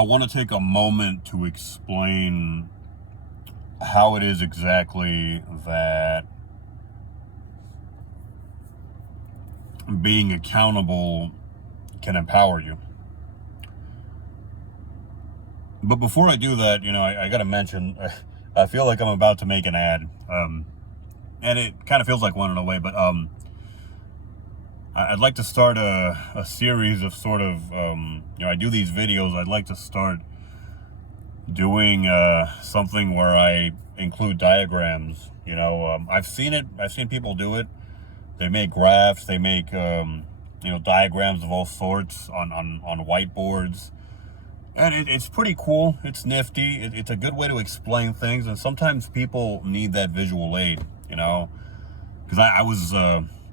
I want to take a moment to explain how it is exactly that being accountable can empower you. But before I do that, I got to mention, I feel like I'm about to make an ad. And it kind of feels like one in a way, but I'd like to start a series of sort of, I do these videos. I'd like to start doing something where I include diagrams. I've seen it. I've seen people do it. They make graphs. They make, diagrams of all sorts on whiteboards. And it's pretty cool. It's nifty. It's a good way to explain things. And sometimes people need that visual aid, because I was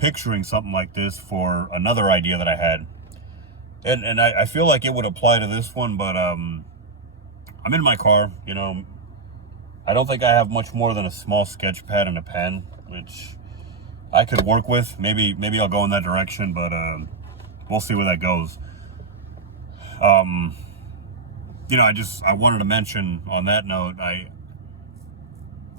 picturing something like this for another idea that I had. And I feel like it would apply to this one, but I'm in my car, I don't think I have much more than a small sketch pad and a pen, which I could work with. Maybe I'll go in that direction, but we'll see where that goes. I wanted to mention on that note, I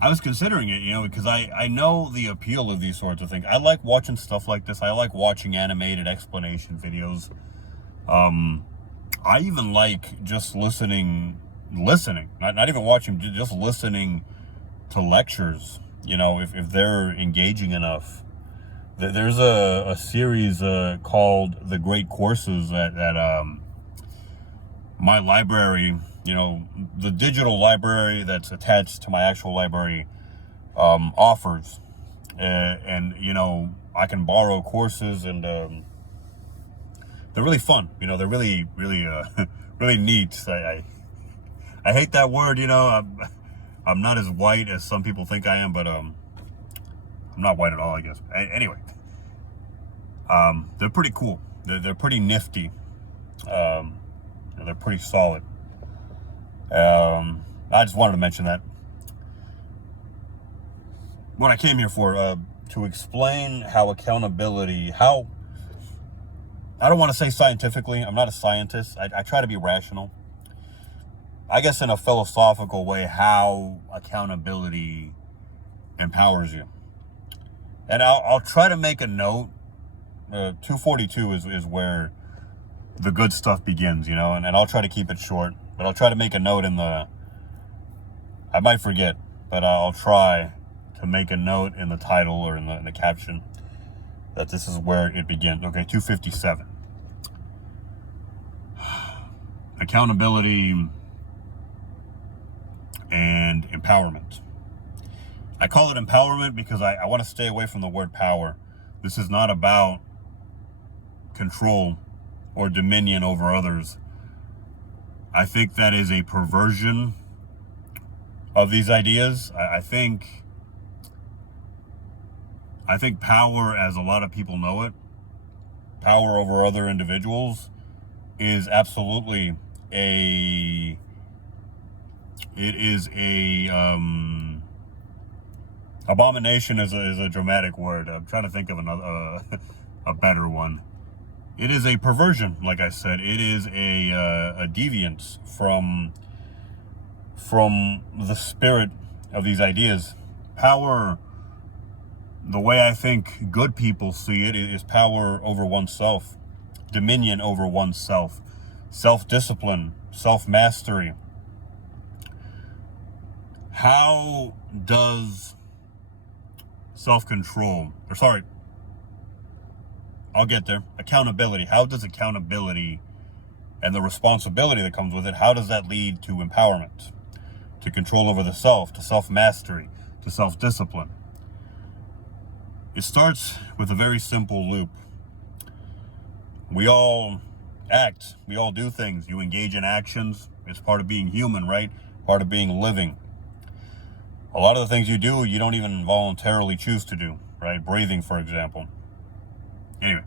was considering it, because I know the appeal of these sorts of things. I like watching stuff like this. I like watching animated explanation videos. I even like just listening, not even watching, just listening to lectures, if they're engaging enough. There's a series called The Great Courses that my library, the digital library that's attached to my actual library offers. And I can borrow courses, and they're really fun. They're really, really, really neat. I hate that word, I'm not as white as some people think I am, but I'm not white at all, I guess. Anyway, they're pretty cool. They're pretty nifty. They're pretty solid. I just wanted to mention that. What I came here for, to explain how accountability, I don't want to say scientifically. I'm not a scientist. I try to be rational. I guess in a philosophical way, how accountability empowers you. And I'll try to make a note. 242 is where the good stuff begins, and I'll try to keep it short, but I'll try to make a note I might forget, but I'll try to make a note in the title or in the caption that this is where it begins. Okay, 257. Accountability and empowerment. I call it empowerment because I want to stay away from the word power. This is not about control or dominion over others. I think that is a perversion of these ideas. I think power, as a lot of people know it, power over other individuals, is absolutely abomination is a dramatic word. I'm trying to think of another a better one. It is a perversion, like I said. It is a deviance from the spirit of these ideas. Power, the way I think good people see it, is power over oneself, dominion over oneself, self-discipline, self-mastery. How does self-control, I'll get there. Accountability. How does accountability and the responsibility that comes with it, how does that lead to empowerment, to control over the self, to self-mastery, to self-discipline? It starts with a very simple loop. We all act. We all do things. You engage in actions. It's part of being human, right? Part of being living. A lot of the things you do, you don't even voluntarily choose to do, right? Breathing, for example. Anyway,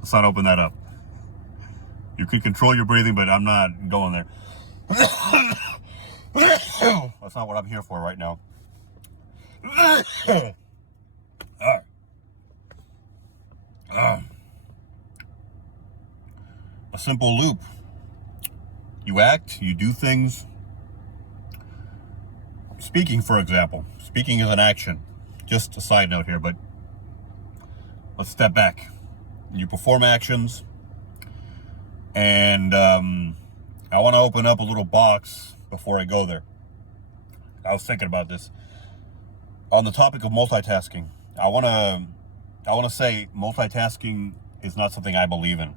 let's not open that up. You can control your breathing, but I'm not going there. That's not what I'm here for right now. All right. A simple loop. You act, you do things. Speaking, for example. Speaking is an action. Just a side note here, but let's step back. You perform actions, and I want to open up a little box before I go there. I was thinking about this. On the topic of multitasking, I want to say multitasking is not something I believe in.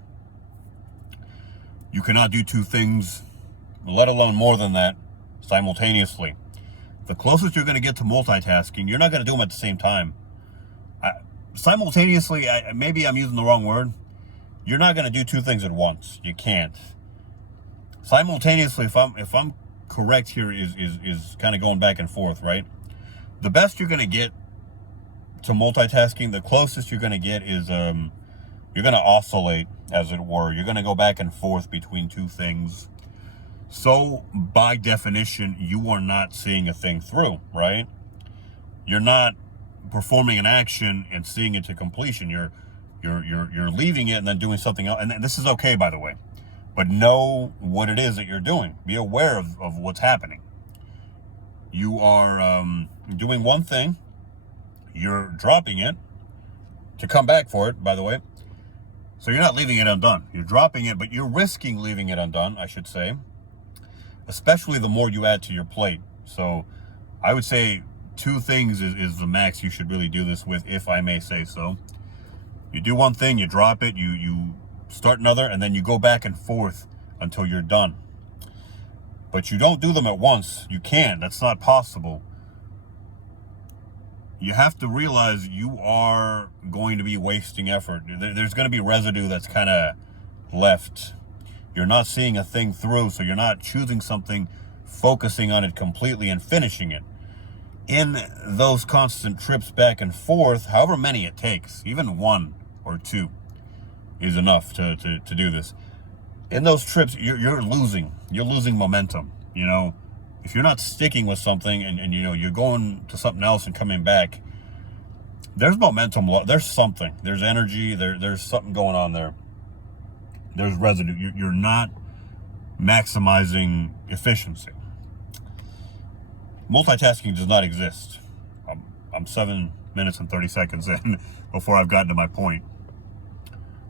You cannot do two things, let alone more than that, simultaneously. The closest you're going to get to multitasking, you're not going to do them at the same time. Simultaneously, maybe I'm using the wrong word. You're not going to do two things at once. You can't. Simultaneously, if I'm correct here, is kind of going back and forth, right? The best you're going to get to multitasking, the closest you're going to get is you're going to oscillate, as it were. You're going to go back and forth between two things. So, by definition, you are not seeing a thing through, right? You're not performing an action and seeing it to completion. You're leaving it and then doing something else. And this is okay, by the way. But know what it is that you're doing. Be aware of what's happening. You are doing one thing. You're dropping it to come back for it, by the way. So you're not leaving it undone. You're dropping it, but you're risking leaving it undone, I should say. Especially the more you add to your plate. So I would say two things is the max you should really do this with, if I may say so. You do one thing, you drop it, you start another, and then you go back and forth until you're done. But you don't do them at once. You can't. That's not possible. You have to realize you are going to be wasting effort. There's going to be residue that's kind of left. You're not seeing a thing through, so you're not choosing something, focusing on it completely and finishing it. In those constant trips back and forth, however many it takes, even one or two is enough to do this. In those trips, you're losing momentum. You know, if you're not sticking with something and you know, you're going to something else and coming back, there's momentum, there's something, there's energy, there's something going on there. There's residue. You're not maximizing efficiency. Multitasking does not exist. I'm 7 minutes and 30 seconds in before I've gotten to my point.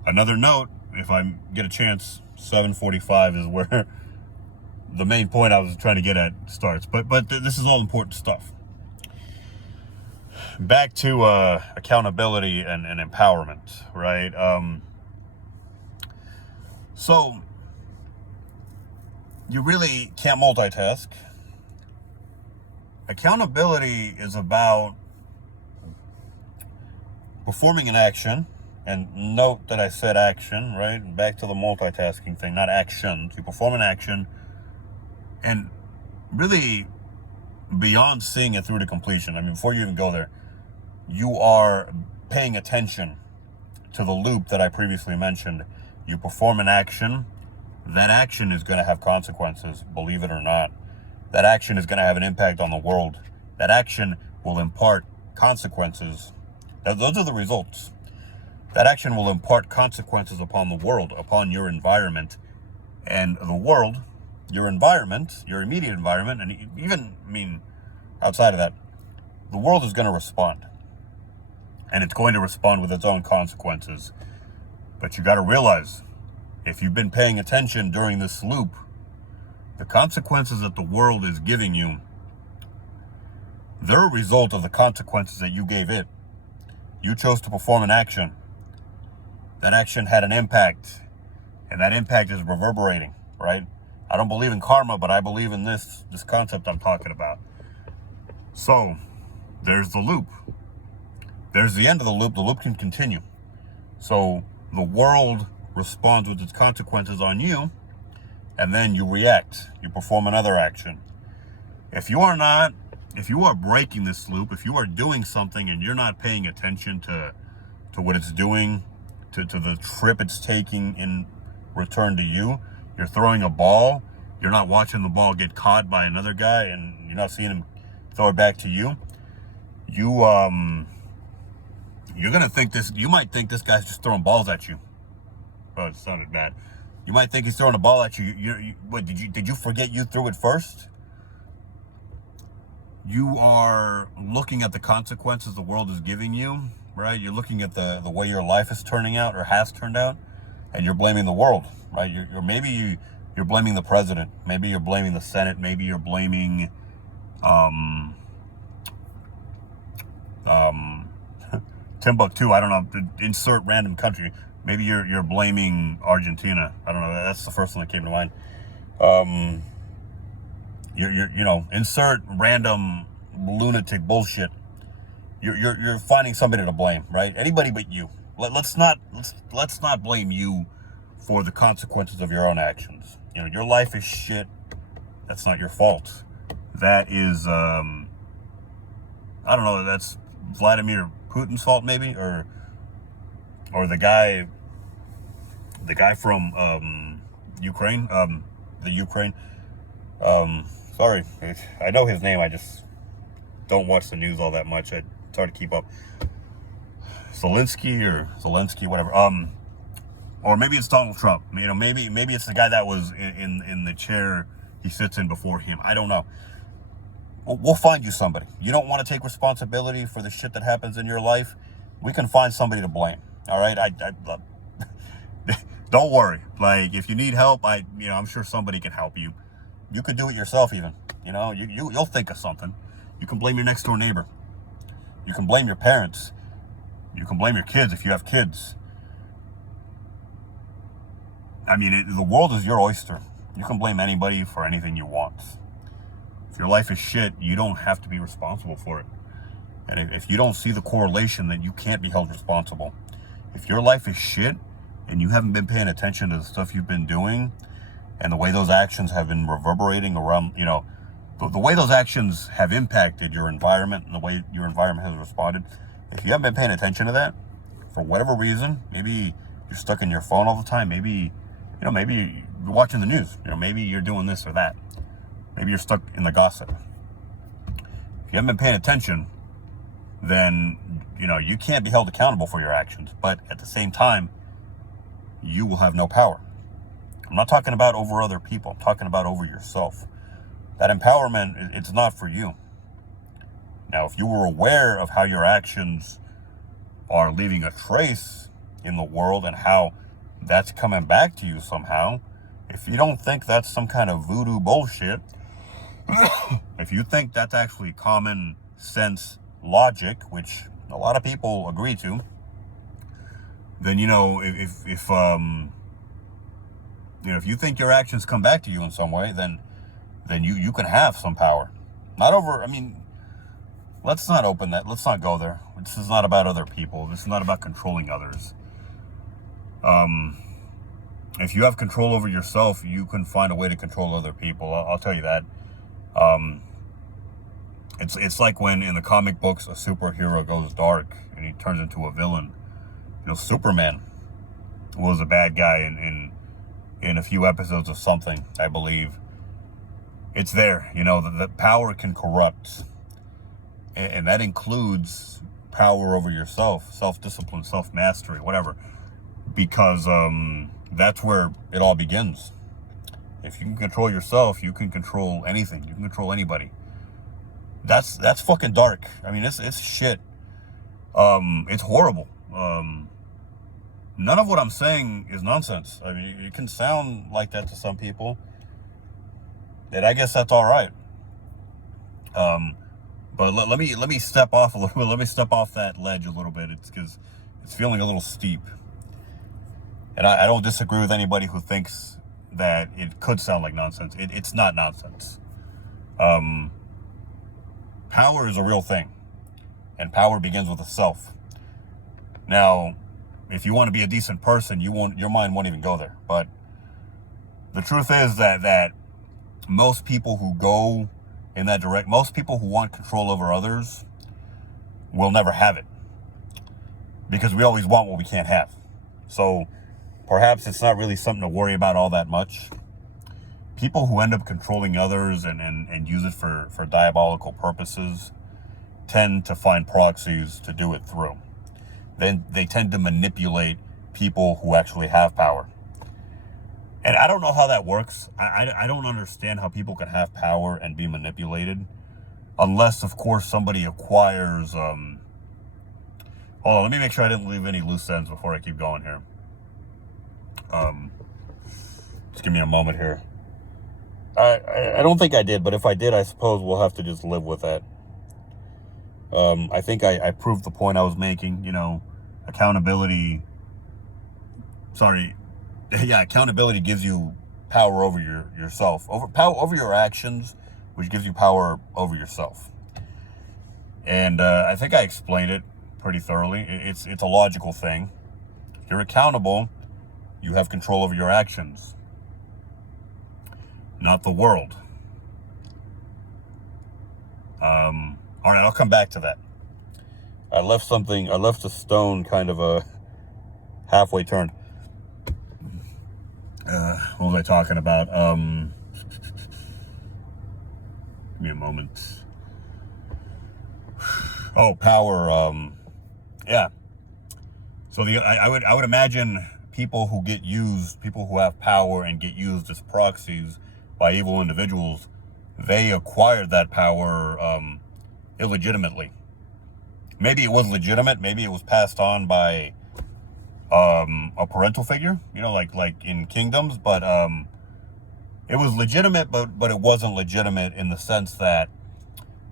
Another note, if I get a chance, 7:45 is where the main point I was trying to get at starts. But this is all important stuff. Back to accountability and empowerment, right? So you really can't multitask. Accountability is about performing an action, and note that I said action, right? Back to the multitasking thing, not actions. You perform an action, and really beyond seeing it through to completion, I mean, before you even go there, you are paying attention to the loop that I previously mentioned. You perform an action, that action is going to have consequences, believe it or not. That action is going to have an impact on the world. That action will impart consequences. Now, those are the results. That action will impart consequences upon the world, upon your environment. And the world, your environment, your immediate environment, and even, I mean, outside of that, the world is going to respond. And it's going to respond with its own consequences. But you got to realize, if you've been paying attention during this loop, the consequences that the world is giving you, they're a result of the consequences that you gave it. You chose to perform an action. That action had an impact, and that impact is reverberating, right? I don't believe in karma, but I believe in this concept I'm talking about. So, there's the loop. There's the end of the loop. The loop can continue. So, the world responds with its consequences on you, and then you react. You perform another action. If you are breaking this loop, if you are doing something and you're not paying attention to what it's doing, to the trip it's taking in return to you, you're throwing a ball, you're not watching the ball get caught by another guy, and you're not seeing him throw it back to you, you're gonna think you might think this guy's just throwing balls at you. Oh, it sounded bad. You might think he's throwing a ball at you. What did you forget you threw it first? You are looking at the consequences the world is giving you, right? You're looking at the way your life is turning out or has turned out, and you're blaming the world, right? You're blaming the president. Maybe you're blaming the Senate. Maybe you're blaming Timbuktu. I don't know. Insert random country. Maybe you're blaming Argentina. I don't know. That's the first one that came to mind. Insert random lunatic bullshit. You're finding somebody to blame, right? Anybody but you. Let's not blame you for the consequences of your own actions. Your life is shit. That's not your fault. That is I don't know, that's Vladimir Putin's fault maybe, or the guy from Ukraine, the Ukraine. Sorry, I know his name. I just don't watch the news all that much. It's hard to keep up. Zelensky, whatever. Or maybe it's Donald Trump. Maybe it's the guy that was in the chair he sits in before him. I don't know. We'll find you somebody. You don't want to take responsibility for the shit that happens in your life? We can find somebody to blame. All right? Don't worry. Like, if you need help, I'm sure somebody can help you. You could do it yourself even. You'll think of something. You can blame your next door neighbor. You can blame your parents. You can blame your kids if you have kids. The world is your oyster. You can blame anybody for anything you want. If your life is shit, you don't have to be responsible for it. And if you don't see the correlation, then you can't be held responsible. If your life is shit and you haven't been paying attention to the stuff you've been doing and the way those actions have been reverberating around, the way those actions have impacted your environment and the way your environment has responded, if you haven't been paying attention to that, for whatever reason, maybe you're stuck in your phone all the time, maybe you're watching the news, maybe you're doing this or that, maybe you're stuck in the gossip. If you haven't been paying attention, then, you can't be held accountable for your actions, but at the same time, you will have no power. I'm not talking about over other people, I'm talking about over yourself. That empowerment, it's not for you. Now, if you were aware of how your actions are leaving a trace in the world and how that's coming back to you somehow, if you don't think that's some kind of voodoo bullshit, if you think that's actually common sense logic, which a lot of people agree to, then, if you think your actions come back to you in some way, then you can have some power. Not over, let's not open that. Let's not go there. This is not about other people. This is not about controlling others. If you have control over yourself, you can find a way to control other people. I'll tell you that. It's like when in the comic books a superhero goes dark and he turns into a villain. Superman was a bad guy in a few episodes of something, I believe. It's there, the power can corrupt. And that includes power over yourself, self-discipline, self-mastery, whatever. Because that's where it all begins. If you can control yourself, you can control anything. You can control anybody. That's fucking dark. It's shit. It's horrible. None of what I'm saying is nonsense. It can sound like that to some people, and I guess that's all right. But let me step off a little bit. Let me step off that ledge a little bit. It's because it's feeling a little steep, and I don't disagree with anybody who thinks that it could sound like nonsense. It's not nonsense. Power is a real thing, and power begins with the self. Now, if you want to be a decent person, your mind won't even go there. But the truth is that most people who go in that most people who want control over others will never have it, because we always want what we can't have. So perhaps it's not really something to worry about all that much. People who end up controlling others and use it for diabolical purposes tend to find proxies to do it through. Then they tend to manipulate people who actually have power. And I don't know how that works. I don't understand how people can have power and be manipulated. Unless, of course, somebody acquires... hold on, let me make sure I didn't leave any loose ends before I keep going here. Just give me a moment here. I don't think I did, but if I did, I suppose we'll have to just live with that. I think I proved the point I was making. You know, accountability... Sorry. Yeah, accountability gives you power over yourself. Over your actions, which gives you power over yourself. And I think I explained it pretty thoroughly. It's a logical thing. If you're accountable, you have control over your actions, not the world. All right, I'll come back to that. I left a stone kind of a halfway turned. What was I talking about? Give me a moment. Oh, power. Yeah. So I would imagine people who have power and get used as proxies by evil individuals, they acquired that power illegitimately. Maybe it was legitimate. Maybe it was passed on by a parental figure, you know, like in kingdoms. But it was legitimate, but it wasn't legitimate in the sense that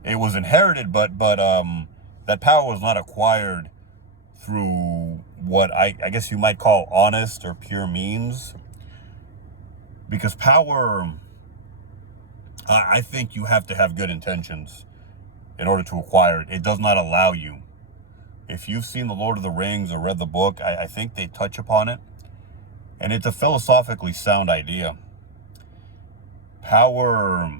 it was inherited, but that power was not acquired through what I guess you might call honest or pure means. Because power, I think you have to have good intentions in order to acquire it. It does not allow you. If you've seen The Lord of the Rings or read the book, I think they touch upon it. And it's a philosophically sound idea. Power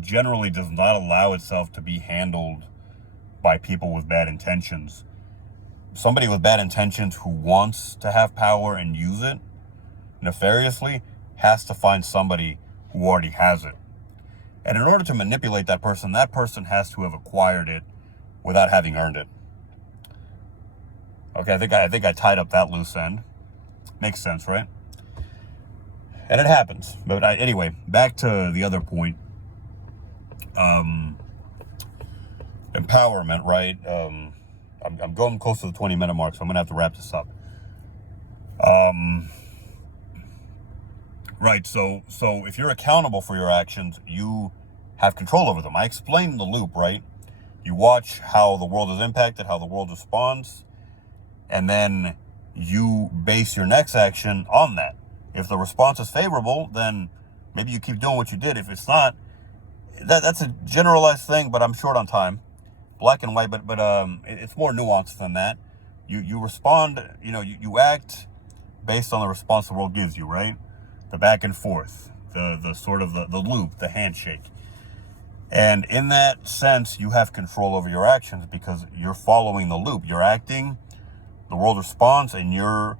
generally does not allow itself to be handled by people with bad intentions. Somebody with bad intentions who wants to have power and use it nefariously has to find somebody who already has it. And in order to manipulate that person has to have acquired it without having earned it. Okay, I think I tied up that loose end. Makes sense, right? And it happens. But anyway, back to the other point. Empowerment, right? I'm going close to the 20-minute mark, so I'm going to have to wrap this up. Right, so if you're accountable for your actions, you have control over them. I explained the loop, right? You watch how the world is impacted, how the world responds, and then you base your next action on that. If the response is favorable, then maybe you keep doing what you did. If it's not, that's a generalized thing, but I'm short on time. Black and white, but it's more nuanced than that. You respond, you act based on the response the world gives you, right? The back and forth, the sort of the loop, the handshake. And in that sense, you have control over your actions because you're following the loop. You're acting, the world responds, and you're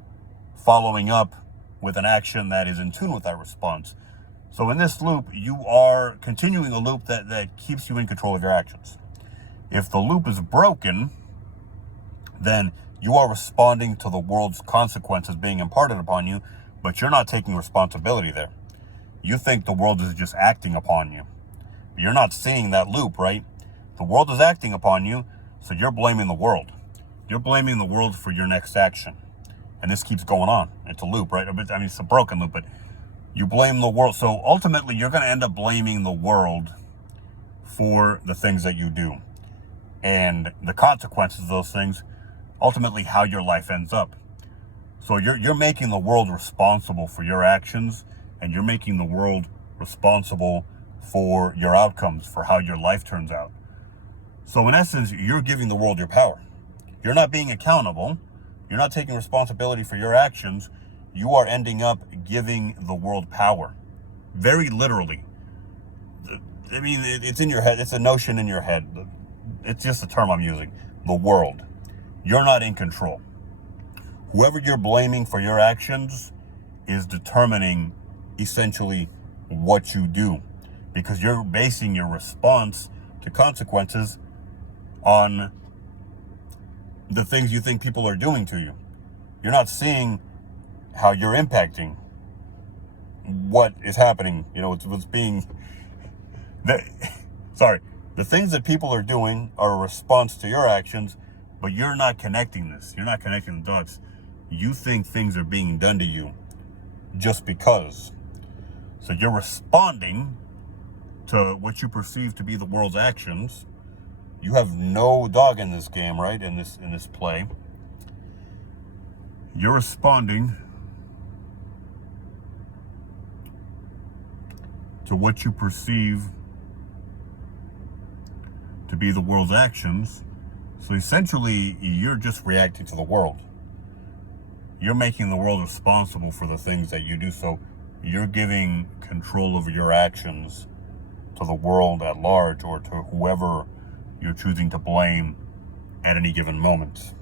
following up with an action that is in tune with that response. So in this loop, you are continuing a loop that keeps you in control of your actions. If the loop is broken, then you are responding to the world's consequences being imparted upon you, but you're not taking responsibility there. You think the world is just acting upon you. You're not seeing that loop, right? The world is acting upon you, so you're blaming the world. You're blaming the world for your next action. And this keeps going on. It's a loop, right? I mean, it's a broken loop, but you blame the world. So ultimately, you're going to end up blaming the world for the things that you do. And the consequences of those things, ultimately how your life ends up. So you're making the world responsible for your actions, and you're making the world responsible for your outcomes, for how your life turns out. So in essence, you're giving the world your power. You're not being accountable. You're not taking responsibility for your actions. You are ending up giving the world power. Very literally. I mean, it's in your head. It's a notion in your head. It's just a term I'm using. The world. You're not in control. Whoever you're blaming for your actions is determining essentially what you do, because you're basing your response to consequences on the things you think people are doing to you. You're not seeing how you're impacting what is happening. You know, it's what's being... The things that people are doing are a response to your actions, but you're not connecting this. You're not connecting the dots. You think things are being done to you just because. So you're responding to what you perceive to be the world's actions. You have no dog in this game, right? In this play. You're responding to what you perceive to be the world's actions. So essentially, you're just reacting to the world. You're making the world responsible for the things that you do. So you're giving control over your actions to the world at large, or to whoever you're choosing to blame at any given moment.